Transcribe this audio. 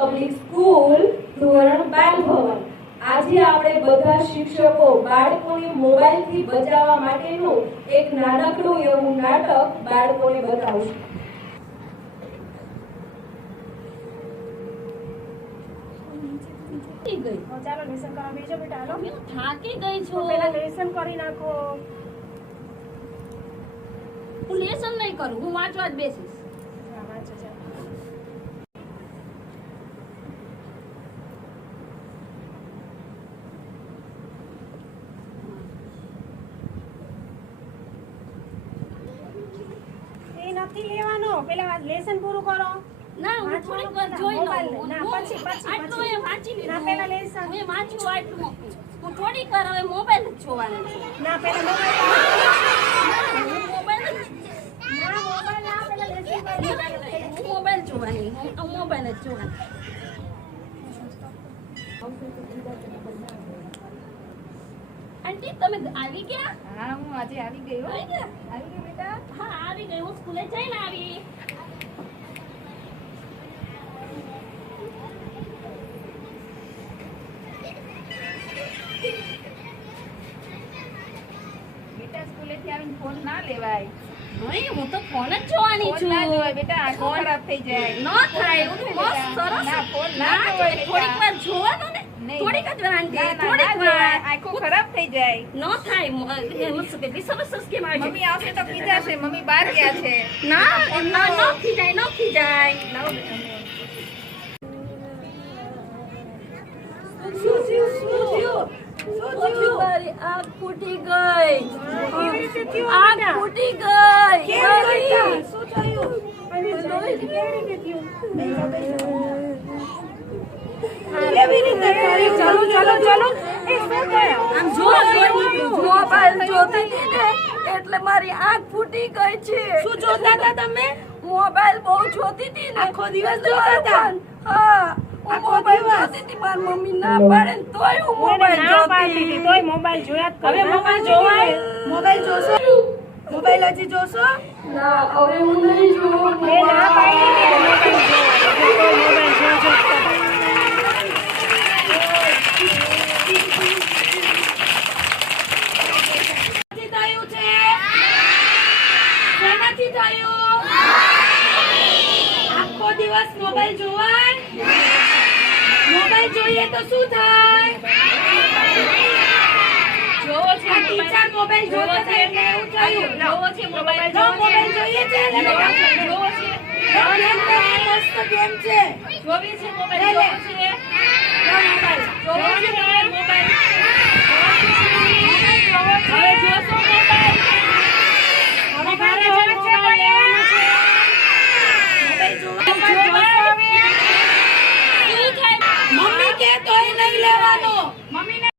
Public school ધોરણ 12 ભવન આજે આપણે બધા શિક્ષકો બાળકોને મોબાઈલથી બચાવવા માટેનું એક નાનકડું એવું નાટક બાળકોને બતાવશું. ચાલો લેસન કરવા બેસો બેટા. હાલો હું થાકી ગઈ છું. પહેલા લેસન કરી નાખો. હું લેસન નહીં કરું, હું વાંચવા જ બેસીશ. હા વાંચો ચાલો. એ નથી લેવાનો, પહેલા લેસન પૂરું કરો. ના હું થોડીક વાર જોઈ લઉં. ના પછી આટલું એ વાંચી લીધું. ના પહેલા લેસન. હું વાંચ્યું આટલું. હું થોડીક વાર હવે મોબાઈલ જ જોવાનું છે. ના પહેલા હું મોબાઈલ જ ના મોબાઈલ ના પહેલા લેસન કરો. હું મોબાઈલ જોવાની. હું મોબાઈલ જ જોવાની. આંટી તમે આવી ગયા? હા હું આજે આવી ગઈ હો. આવી ગયા? આવી ગઈ બેટા. હા આવી ગઈ. હું સ્કૂલે જઈને આવી. બેટા સ્કૂલેથી આવીને ફોન ના લેવાય. નહીં હું તો ફોન જ જોવાની ફોન છું. ના જોવાય બેટા, આંખો ખરાબ થઈ જાય. ન થાય એવું તો મસ્ત સરસ. ના, ફોન ના જોવાય બેટા. થોડીક વાર જોવાનું ને. નહીં. થોડીક જ વાર આંટી, ના, ના, થોડીક ના જોવાય. વાર. આંખો ખરાબ થઈ જાય. ન થાય. કેટલી સરસ સરસ કેમ આવે છે. મમ્મી આવશે તો ખીજાશે. મમ્મી બહાર ગયા છે. ના ન ખીજાય, ન ખીજાય. લાવો બેટા. શું થયું? મારી આંખ ફૂટી ગઈ. કેવી રીતે થયું આંખ બેટા? ફૂટી ગઈ. કેવી રીતે? મારી. શું થયું? અને કેવી રીતે થયું? કેવી રીતે થયું? ચાલો ચાલો ચાલો. એ શું થયું? આમ જો મોબાઈલ જોતી હતી ને એટલે મારી આંખ ફૂટી ગઈ છે. શું જોતા હતા તમે? મોબાઈલ બહુ જોતી હતી ને. આખો દિવસ જોતા હતા? હા હું આખો મોબાઈલ દિવસ? જોતી હતી. મારી મમ્મી ના પાડે ને તોય હું મોબાઈલ ના પાડતી જોતી. હતી, તોય મોબાઈલ જોયા જ કરો. હવે મોબાઈલ જોવાય? મોબાઈલ જોશો? મોબાઈલ હજી જોશો? ના હવે હું નહીં જોઉં. એ ના પાડી ને મોબાઈલ જોવાય. તોય મોબાઈલ જો જો કરો. શેનાથી થયું છે? શેનાથી થયું? આખો દિવસ મોબાઈલ જોવાય? મોબાઈલ જોઈએ તો શું થાય? જોવો છે આ ટીચર મોબાઈલ જોતા હતા એટલે એવું થયું. જોવો છે મોબાઈલ. જો મોબાઈલ જોઈએ છે એટલે બેટા. જોવો છે. જો ગેમ રમો, મસ્ત ગેમ છે. જોવી છે મોબાઈલ. જોવો છે. જો મોબાઈલ. જોવો છે મોબાઈલ.